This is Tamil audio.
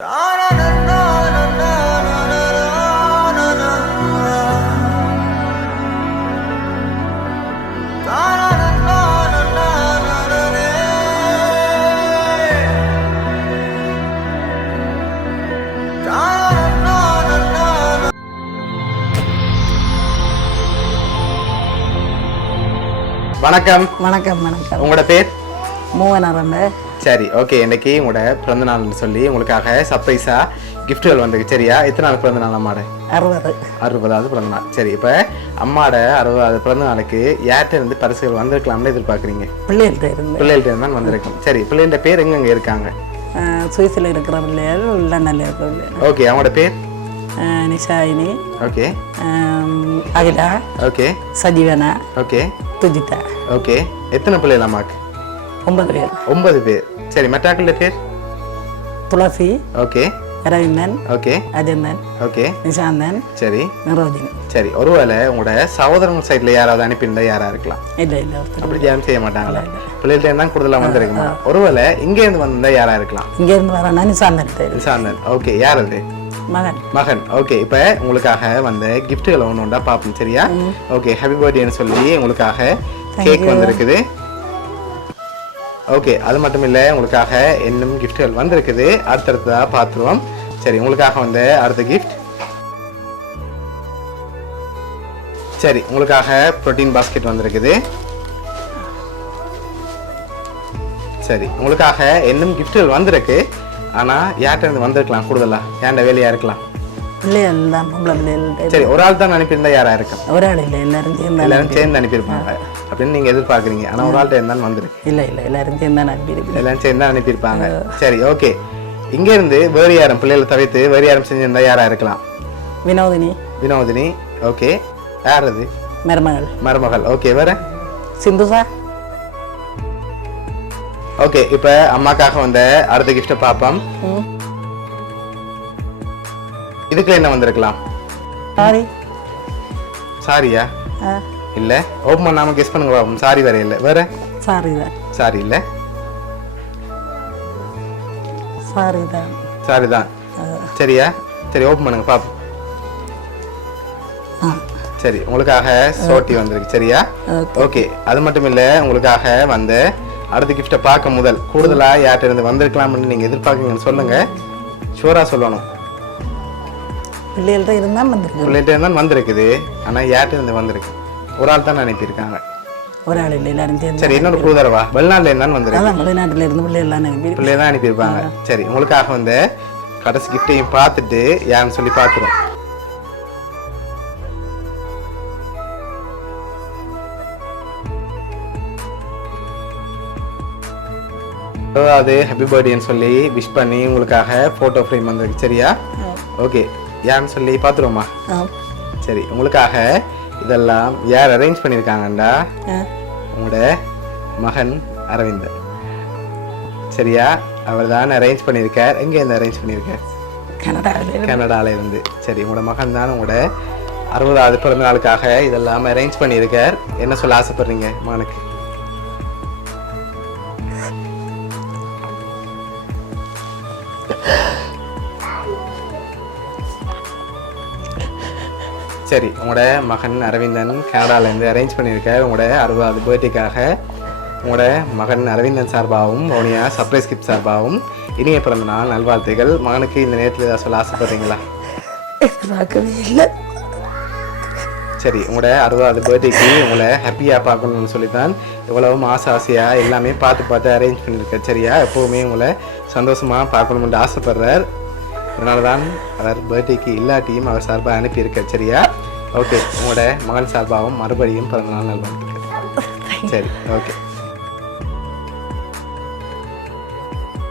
வணக்கம். வணக்கம் வணக்கம். உங்களோட பேர்? மூவனரம்ப. சரி, ஓகே. இன்னைக்கு உங்களோட பிறந்த நாள்னு சொல்லி உங்களுக்காக சர்ப்ரைஸா கிஃப்ட்டுகள் வந்திருக்கு. சரியா? எத்தனை நாள் பிறந்த நாள் அம்மாட? 60வது பிறந்த நாள். சரி, இப்போ அம்மாட 60வது பிறந்த நாளுக்கு யார்கிட்ட இருந்து பரிசுகள் வந்திருக்கலாம்னு எதிர்பார்க்குறீங்க? பிள்ளைகள்ட்ட இருந்து தான் வந்திருக்கும். சரி, பிள்ளைகளோட பேர் எங்கெங்க இருக்காங்க? சுவிஸில் இருக்கிற பிள்ளைகள், லண்டனில் இருக்கிற பிள்ளைகள். ஓகே, அவங்களோட பேர்? Nishayini. Okay. Akila. Okay. Sajeevana. Okay. Thujitha. Okay. எத்தனை பிள்ளைகள் அம்மாக்கு? 9 பேர். 9 பேர். சரி, மற்றாக்களோட பேர்? Thulasi. Okay. Aravindan. Okay. Ajanthan. Okay. Nishanthan. சரி. நிரோஜினி. சரி, ஒருவேளை உங்களோட சகோதரங்க சைட்ல யாராவது அனுப்பியிருந்தா யாரா இருக்கலாம்? இல்லை அப்படி ஜாம் செய்ய மாட்டாங்களா? பிள்ளைகிட்ட இருந்தா கூடுதலா வந்திருக்குமா? ஒருவேளை இங்க இருந்து வந்தா யாரா இருக்கலாம்? இங்க இருந்து வரனா நிசாந்தன். ஓகே. யார் அது? மகன். ஓகே. இப்போ உங்களுக்காக வந்த கிஃப்ட்டுகளை ஒன்று பார்ப்போம். சரியா? ஓகே. ஹாப்பி பர்த்டேன்னு சொல்லி உங்களுக்காக கேக் வந்திருக்குது. ஓகே. அது மட்டும் இல்லை, உங்களுக்காக இன்னும் கிஃப்ட்டுகள் வந்திருக்குது. அடுத்தடுத்ததாக பார்த்துருவோம். சரி, உங்களுக்காக வந்த அடுத்த கிஃப்ட். சரி, உங்களுக்காக ப்ரோட்டீன் பாஸ்கெட் வந்திருக்குது. சரி, உங்களுக்காக இன்னும் கிஃப்ட்டுகள் வந்திருக்கு. ஆனால் யார்கிட்ட இருந்து வந்திருக்கலாம் கூடுதலா? ஏன்டா வேலையா இருக்கலாம்? பிள்ளைகள் தான், பொம்பளை பிள்ளைகள். சரி, ஒரு ஆள் தான் அனுப்பியிருந்தா யாரா இருக்கும்? ஒரு ஆள் இல்லை, எல்லாரும் சேர்ந்து அனுப்பியிருப்பாங்க அப்படின்னு நீங்க எதிர்பார்க்குறீங்க. ஆனால் ஒரு ஆள்கிட்ட இருந்தாலும் வந்துருக்கு. இல்லை, எல்லாரும் சேர்ந்து அனுப்பியிருப்பீங்க. எல்லாரும் சேர்ந்து தான் அனுப்பியிருப்பாங்க. சரி, ஓகே. இங்க இருந்து வேறு யாரும் பிள்ளைகளை தவிர்த்து வேறு யாரும் செஞ்சிருந்தா யாரா இருக்கலாம்? வினோதினி. ஓகே. யார் அது? மருமகள். ஓகே. வேற? சிந்துசா. ஓகே. இப்போ அம்மாக்காக வந்த அடுத்த கிஃப்ட்டை பார்ப்போம். இதுக்குள்ள என்ன வந்திருக்கலாம்? சாரியா? இல்ல. ஓப்பன் பண்ணாம கெஸ் பண்ணுங்க பாப்போம். சாரி வேற இல்ல. வேற? சாரி இல்ல. சாரி தான். சரியா? சரி, ஓப்பன் பண்ணுங்க பாப்போம். சரி, உங்களுக்காக சோட்டி வந்திருக்கு. சரியா? ஓகே. அது மட்டும் இல்ல, உங்களுக்காக வந்த அடுத்த கிஃப்ட்டை பார்க்க முதல் கூடுதலா யார்கிட்ட இருந்து வந்திருக்கலாம்னு நீங்க எதிர்பார்க்கீங்கன்னு சொல்லுங்க. ஷூரா சொல்லணும். பிள்ளைகள்ட்ட இருந்தா வந்திருக்குது. ஆனா யார்கிட்ட இருந்து வந்திருக்கு? ஒரு ஆள் தான் அனுப்பியிருக்காங்க. ஒரு ஆள் இல்லை, எல்லாரும் சேர்ந்து. சரி, இன்னொரு கூதரவா? வெளிநாட்டுல இருந்தாலும் வந்திருக்கு. வெளிநாட்டுல இருந்து பிள்ளை தான் அனுப்பியிருப்பாங்க. சரி, உங்களுக்காக வந்து கடைசி கிஃப்டையும் பார்த்துட்டு யாருன்னு சொல்லி பார்க்குறோம். அது ஹாப்பி பர்த்டேன்னு சொல்லி விஷ் பண்ணி உங்களுக்காக போட்டோ ஃப்ரேம் வந்திருக்கு. சரியா? ஓகே. யாருன்னு சொல்லி பார்த்துருவோமா? சரி, உங்களுக்காக இதெல்லாம் யார் அரேஞ்ச் பண்ணியிருக்காங்கண்டா? உங்களோட மகன் அரவிந்தன். சரியா? அவர் தான் அரேஞ்ச் பண்ணியிருக்கார். எங்கே இருந்து அரேஞ்ச் பண்ணியிருக்கார்? கனடால இருந்து. சரி, உங்களோட மகன் தான் உங்களோட 60வது பிறந்த நாளுக்காக இதெல்லாம் அரேஞ்ச் பண்ணியிருக்கார். என்ன சொல்ல ஆசைப்படுறீங்க மகனுக்கு? சரி, உங்களோட மகன் அரவிந்தன் கனடாலேருந்து அரேஞ்ச் பண்ணியிருக்கார் உங்களோட 60வது பர்த்டேக்காக. உங்களோட மகன் அரவிந்தன் சார்பாகவும் மௌனியா சர்ப்ரைஸ் கிஃப்ட் சார்பாகவும் இனிய பிறந்த நாள் நல்வாழ்த்துகள். மகனுக்கு இந்த நேரத்தில் ஏதாவது சொல்ல ஆசைப்படுறீங்களா? சரி, உங்களோட 60வது பர்த்டேக்கு உங்களை ஹாப்பியாக பார்க்கணும்னு சொல்லித்தான் எவ்வளவும் ஆசையாக எல்லாமே பார்த்து அரேஞ்ச் பண்ணியிருக்கார். சரியா? எப்போவுமே உங்களை சந்தோஷமாக பார்க்கணும்னு ஆசைப்படுறார். அதனால தான் அவர் பர்த்டேக்கு இல்லாட்டியும் அவர் சார்பாக அனுப்பியிருக்கார். சரியா? ஓகே. உங்களோட மகன் சார்பாகவும் மறுபடியும் பிறந்தநாள் நல்வாழ்த்துக்கள். சரி, ஓகே.